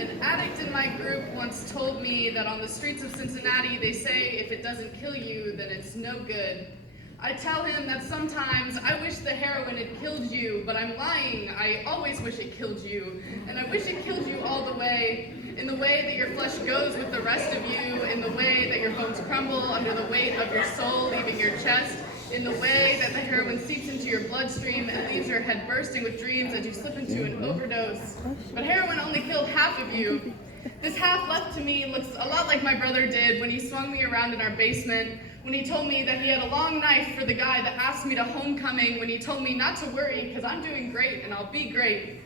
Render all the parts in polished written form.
An addict in my group once told me that on the streets of Cincinnati, they say if it doesn't kill you, then it's no good. I tell him that sometimes I wish the heroin had killed you, but I'm lying. I always wish it killed you. And I wish it killed you all the way, in the way that your flesh goes with the rest of you, in the way that your bones crumble under the weight of your soul leaving your chest, in the way that the heroin seeps into your bloodstream and leaves your head bursting with dreams as you slip into an overdose. But heroin only killed half of you. This half left to me looks a lot like my brother did when he swung me around in our basement, when he told me that he had a long knife for the guy that asked me to homecoming, when he told me not to worry because I'm doing great and I'll be great.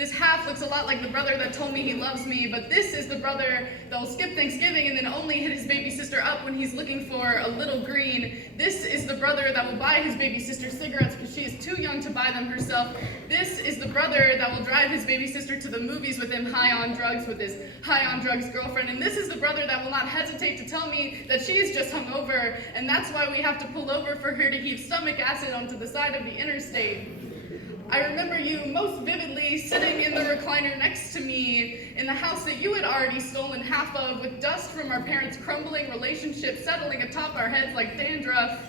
This half looks a lot like the brother that told me he loves me, but this is the brother that will skip Thanksgiving and then only hit his baby sister up when he's looking for a little green. This is the brother that will buy his baby sister cigarettes because she is too young to buy them herself. This is the brother that will drive his baby sister to the movies with him high on drugs with his high on drugs girlfriend. And this is the brother that will not hesitate to tell me that she is just hungover, and that's why we have to pull over for her to heap stomach acid onto the side of the interstate. I remember you most vividly sitting in the recliner next to me in the house that you had already stolen half of, with dust from our parents' crumbling relationship settling atop our heads like dandruff.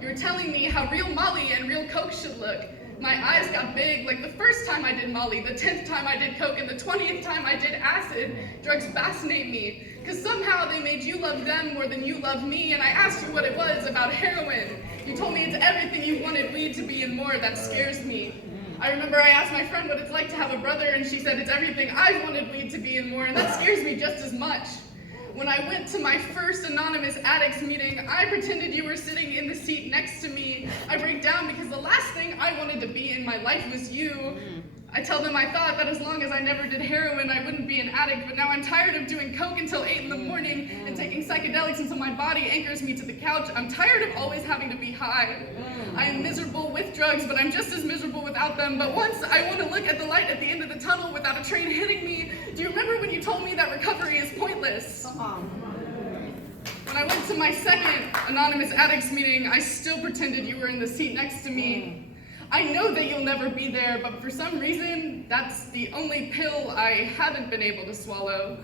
You were telling me how real Molly and real Coke should look. My eyes got big, like the first time I did Molly, the 10th time I did Coke, and the 20th time I did acid. Drugs fascinate me, because somehow they made you love them more than you loved me, and I asked you what it was about heroin. You told me it's everything you wanted weed to be and more. That scares me. I remember I asked my friend what it's like to have a brother, and she said it's everything I wanted weed to be and more, and that scares me just as much. When I went to my first Anonymous Addicts meeting, I pretended you were sitting in the seat next to me. I break down because the last thing I wanted to be in my life was you. I tell them I thought that as long as I never did heroin, I wouldn't be an addict, but now I'm tired of doing Coke until 8 in the morning and taking psychedelics until my body anchors me to the couch. I'm tired of always having to be high. I am miserable with drugs, but I'm just as miserable without them. But once I want to look at the light at the end of the tunnel without a train hitting me. Do you remember when you told me that recovery is pointless? When I went to my second Anonymous Addicts meeting, I still pretended you were in the seat next to me. I know that you'll never be there, but for some reason, that's the only pill I haven't been able to swallow.